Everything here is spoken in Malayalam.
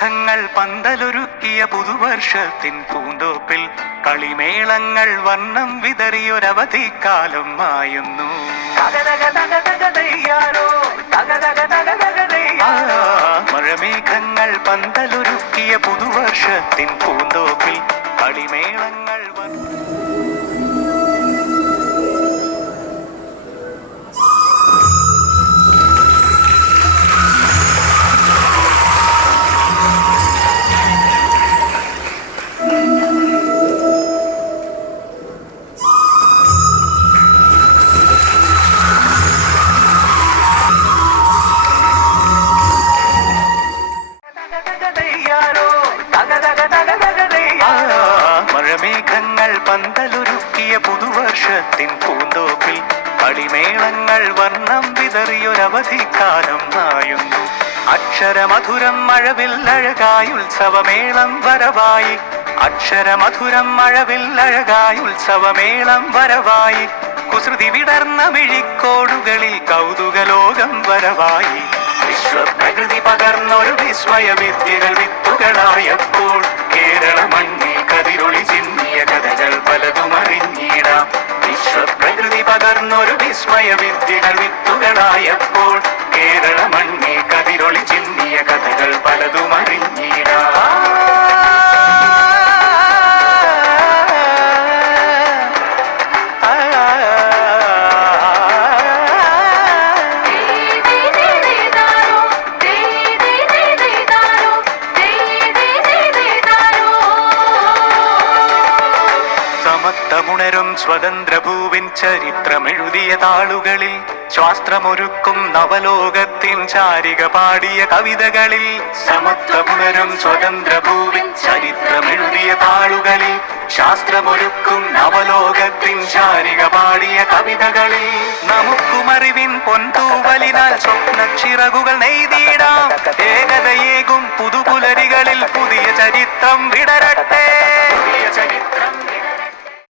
മഴമേഘങ്ങൾ പന്തലൊരുക്കിയ പുതുവർഷത്തിൻ പൂന്തോപ്പിൽ കളിമേളങ്ങൾ വർണ്ണം വിതറിയൊരവധിക്കാലം മായുന്നു. മഴമേഘങ്ങൾ പന്തലൊരുക്കിയ പുതുവർഷത്തിൻ പൂന്തോപ്പിൽ കളിമേളങ്ങൾ മഴമേഘങ്ങൾ പന്തലൊരുക്കിയ പുതുവർഷത്തിൻ പൂന്തോപ്പിൽ കളിമേളങ്ങൾ വർണ്ണം വിതറിയൊരവധിക്കാലം മായുന്നു. അക്ഷരമധുരം മഴവില്ലഴകായുത്സവമേളം വരവായി. അക്ഷരമധുരം മഴവില്ലഴകായുത്സവമേളം വരവായി. കുസൃതി വിടർന്ന മിഴിക്കോടുകളിൽ കൗതുകലോകം വരവായി. വിശ്വപ്രകൃതി പകർന്നൊരു വിസ്മയ വിദ്യകൾ വിത്തുകളായപ്പോൾ കേരള മണ്ണിൽ കതിരൊളി ചിന്നിയ കഥകൾ പലതും അറിഞ്ഞിടാം. വിശ്വപ്രകൃതി പകർന്നൊരു വിസ്മയ വിദ്യകൾ വിത്തുകളായപ്പോൾ കേരള മണ്ണിൽ കതിരൊളി ചിന്നിയ കഥകൾ പലതും അറിഞ്ഞിടാം. സമത്വമുണരും സ്വതന്ത്രഭൂവിൻ ചരിത്രമെഴുതിയ താളുകളിൽ ശാസ്ത്രമൊരുക്കും നവലോകത്തിൻ ചാരിക പാടിയ കവിതകളിൽ. സമത്വമുണരും സ്വതന്ത്രഭൂവിൻ ചരിത്രമെഴുതിയ താളുകളിൽ ശാസ്ത്രമൊരുക്കും നവലോകത്തിൻ ചാരിക പാടിയ കവിതകളിൽ. നമുക്കുമറിവിൻ പൊൻതൂവലിനാൽ സ്വപ്നച്ചിറകുകൾ നെയ്തിടാം. ഏകതയേകും പുതുപുലരികളിൽ പുതിയ ചരിത്രം വിടരട്ടെ. പുതിയ ചരിത്രം